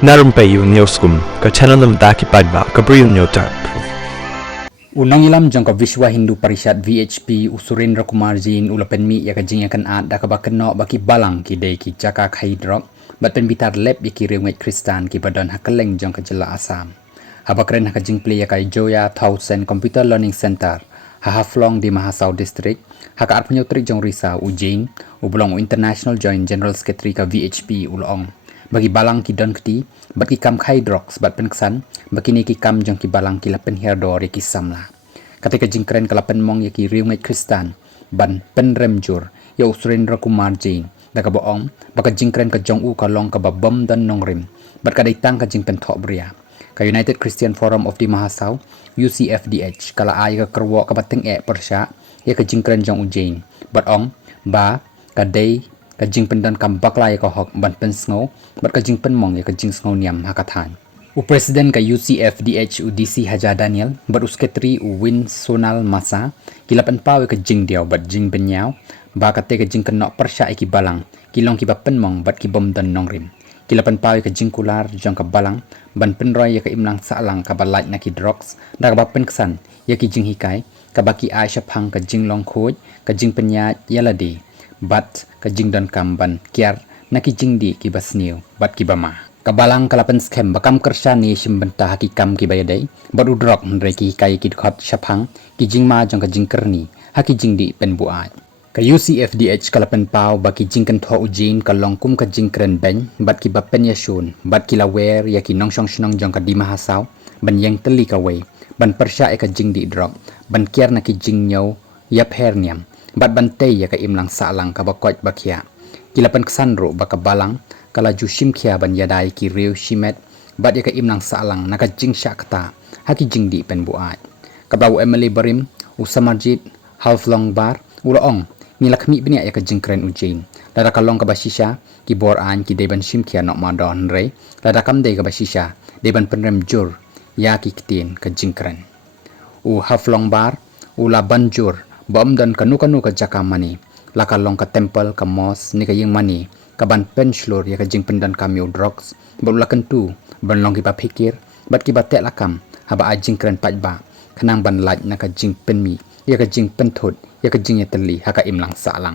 Narumpayu Neoskum, ka Chananam Daki Padba, Gabriel Nyotarp. Unang ilam jangka Vishwa Hindu Parishad VHP Usurendra Kumar Jin ulapenmi ya kajing yakan ad dakabakan no baki balang ki day ki jaka khaidrok bat penbitar lep ya ki riwet Kristan ki badan hakaleng jangka jela Assam. Habakren hakajing play ya kai Joya Thousand Computer Learning Center hahaflong di Mahasau District haka arpenyotrik jong risa Ujin ubulong International Joint General Secretary ka VHP ulong. Bagi balang ki don kti bat ki kam khaidroks bat penkesan bagi ni ki kam jong ki balang ki lapen herdor ki samla ketika jingkren kalapen mong ya ki riunget Kristan ban penremjur ya Usurendra Kumar Jin daga boong baka jingkren ka jong u ka long ka babom dan nongrim bat ka daitang ka jing pentok bria ka United Christian Forum of the Mahasau UCFDH kala ay ka kerwo ka bateng persya ya ka jingkren jong Ujin bat ong ba ka day kajing pendan kam baklay ko hok ban pensngo bat kajing penmong ya kajing sngo niam hakathan u president ka UCFDH UDC Haja Daniel bat usketri u Win Sonal Masa kilapan pawe kajing diaw bat jing benyaw ba kate kajing kenok persya iki balang kilong ki ba penmong bat ki bom dan nongrim kilapan pawe kajing kular jong ka balang ban penroy ya ka imlang saalang ka balait na ki drugs da ka ba penkesan ya ki jing hikai ka baki Aisha phang kajing long khoj kajing penyat yaladi bat kajing don kamban kiar nakijing di kibasniu bat kibama kabalang kalapan skem bakam kersha ni simbenta hakikam kibayadai bat udrok mreki kai kidkhot shaphang kijing ma jong kajing kerni hakijing di penbuat ka UCFDH kalapan pau baki jingkan tho ujin kalong kum kajing kren ben bat kibapen yasun bat kilawer ya kinong shong shnong jong ka di Mahasau ban yang teli kawai ban persya e kajing di drok ban kiar nakijing nyau yap herniam bat bantai ya ka imlang saalang ka bakot bakya kilapan ksandro baka balang kala jushim kya ban yadai ki riu shimet bat ya ka imlang saalang naka jing syakta haki jing di penbuat kabau Emily Barim usamarjit halflong bar ulaong nilakmi benya ya ka jing kren ujin lada kalong ka basisha ki bor an ki deban shim kya nok madon re lada kam de ka basisha deban penrem jur ya ki ktin ka jing kren u halflong bar ula banjur bom dan kanu ka jakamani lakalong ka temple ka mos ni ka ying mani ka ban penslor ya ka jing pendan kamyo drugs bulakan tu ban long ki ba pikir bat ki ba tek lakam haba ajing kren pajba kanang ban laj na ka jing penmi ya ka jing penthut ya ka jing ya teli haka imlang saalang